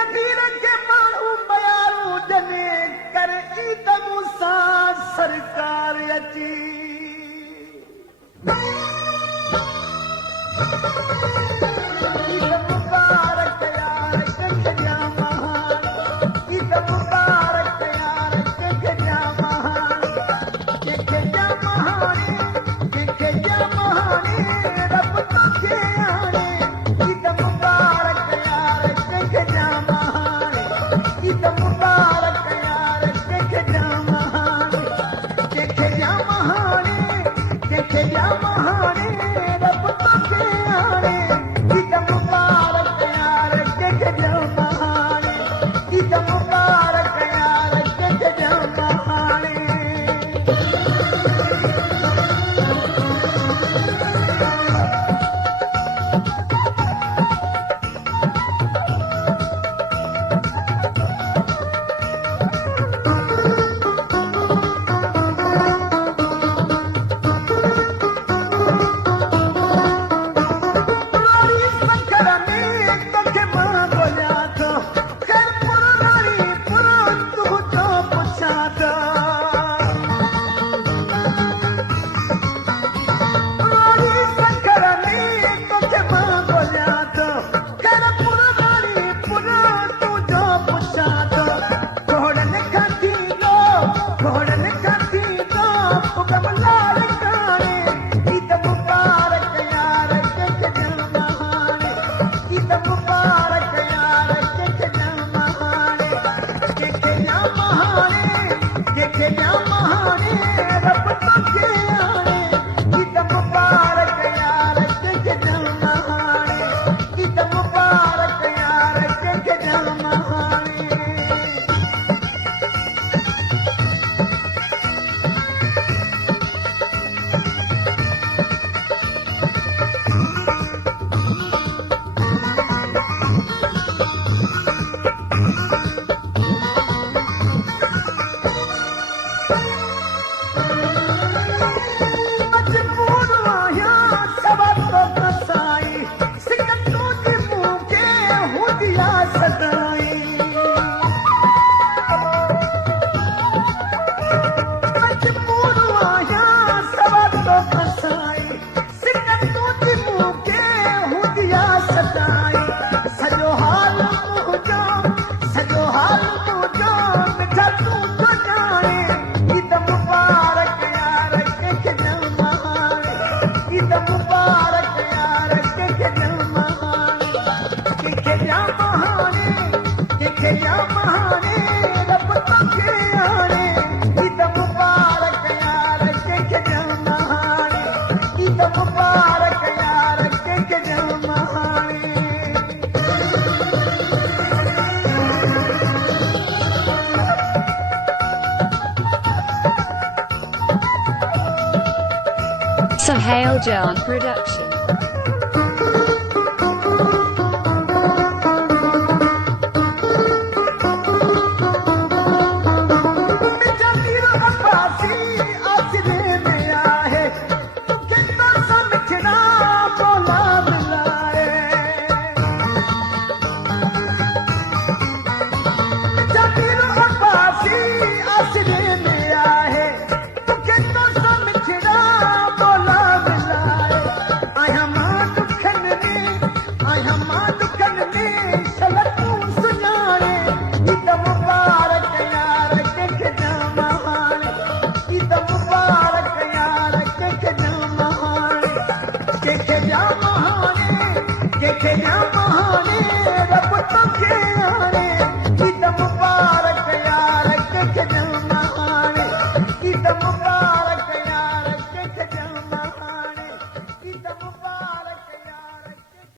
नबी के माण्हू प्यारो जने कर ईद मूंसां सरकार अची ईद मुबारक यार कंहिंखे ॾियां ईद मुबारक यार कंहिंखे ॾियां कंहिंखे ॾियां रब तोखे आणे ईद मुबारक यार कंहिंखे ॾियां ईद मुबारक यार कंहिंखे ॾियां कंहिंखे ॾियां रब तोखे आणे ईद मुबारक यार कंहिंखे ॾियां ईद मुबारक यार कंहिंखे ॾियां Sohail Jan Production. रब तोखे आणे ईद मुबारक यार कंहिंखे ॾियां ईद मुबारक